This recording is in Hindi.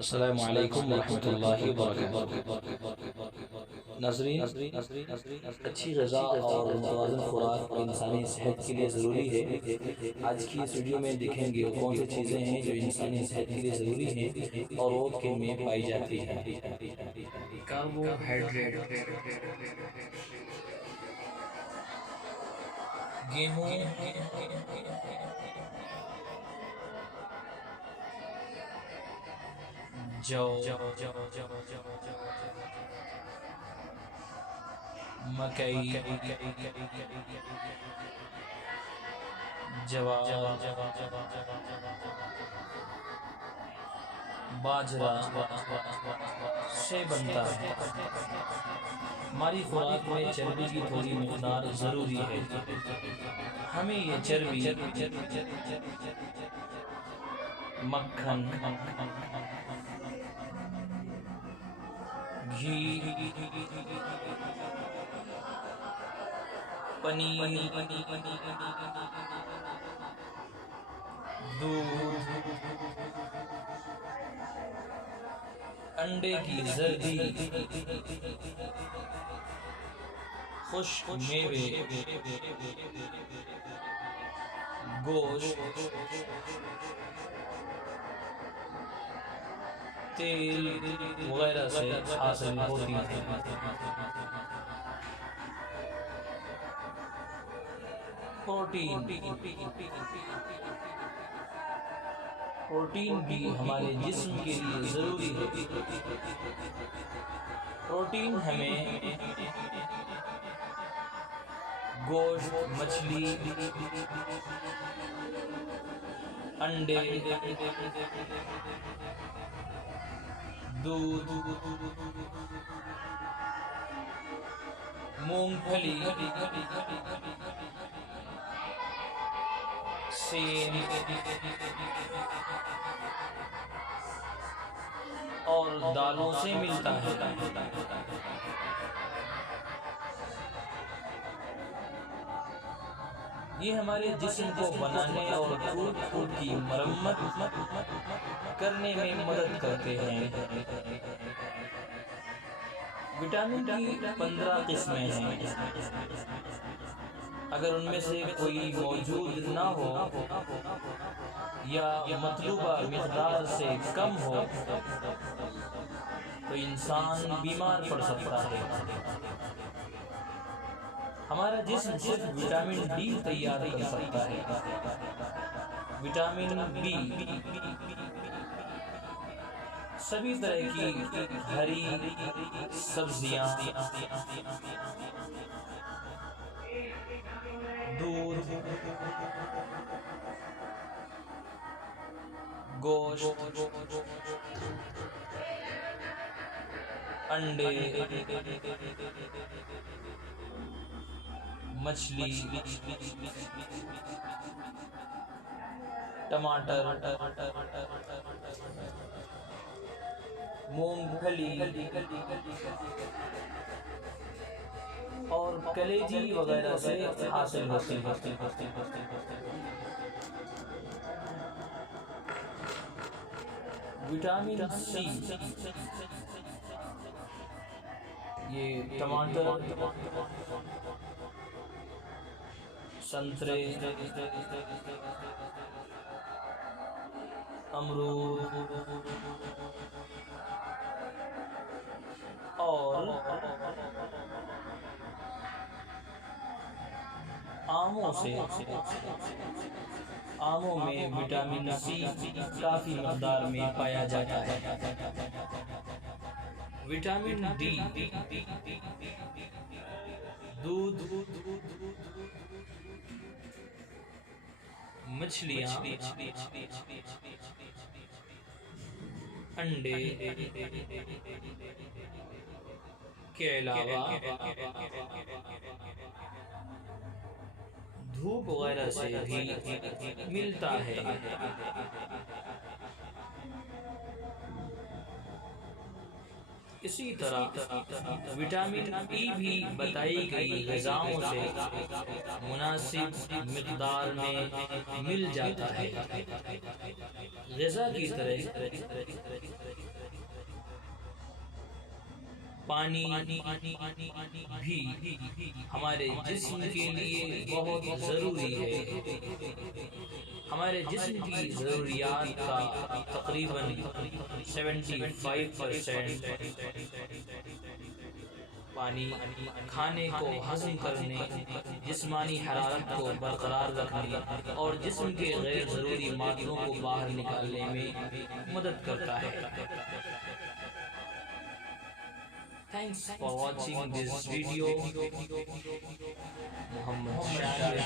अस्सलामु अलैकुम वरहमतुल्लाहि वबरकातुहू। नाज़रीन, अच्छी ग़िज़ा और मुतवाज़िन खुराक इंसानी सेहत के लिए ज़रूरी है। आज की इस वीडियो में देखेंगे वो कौन सी चीज़ें हैं जो इंसानी सेहत के लिए ज़रूरी हैं और वो किन में पाई जाती हैं। कार्बोहाइड्रेट, गेहूँ, जौ, मकई, जवार, बाजरा से बनता है। हमारी खुराक में चर्बी की थोड़ी मिक़दार ज़रूरी है। हमें ये चर्बी मक्खन, घी, पनीर, दूध, अंडे की जर्दी, खुश्क मेवे, गोश्त, तेल वगैरह से हासिल होती है। प्रोटीन भी हमारे जिस्म के लिए ज़रूरी है। प्रोटीन हमें गोश्त, मछली, अंडे, दूध, मूंगफली, सेब और दालों से मिलता है। ये हमारे जिस्म को बनाने और टूट की मरम्मत करने में मदद करते हैं। विटामिन की 15 किस्में हैं। अगर उनमें से कोई मौजूद ना हो या मतलूबा मिक़दार से कम हो तो इंसान बीमार पड़ सकता है। हमारा जिस्म सिर्फ विटामिन डी तैयार कर सकता है। विटामिन बी सभी तरह की हरी सब्जियां, दूध, गोश्त, अंडे, मछली, टमाटर, मूंगफली और कलेजी वगैरह से हासिल होती है। विटामिन सी ये टमाटर, संतरे, अमरूद और आमों में विटामिन सी काफ़ी मकदार में पाया जाता है। विटामिन डी दूध, मछलियाँ, अंडे के अलावा धूप वगैरह से भी मिलता है। इसी तरह विटामिन ई भी बताई गई ग़िज़ाओं से मुनासिब मिक़दार में मिल जाता है। ग़िज़ा की तरह पानी भी हमारे जिस्म के लिए बहुत ज़रूरी है। हमारे जिस्म की ज़रूरियात का तकरीबन 75% पानी खाने को हज़म करने, जिस्मानी हरारत को बरकरार रखने और जिस्म के गैर ज़रूरी मादों को बाहर निकालने में मदद करता है। Thanks for watching this video. Muhammad Shahid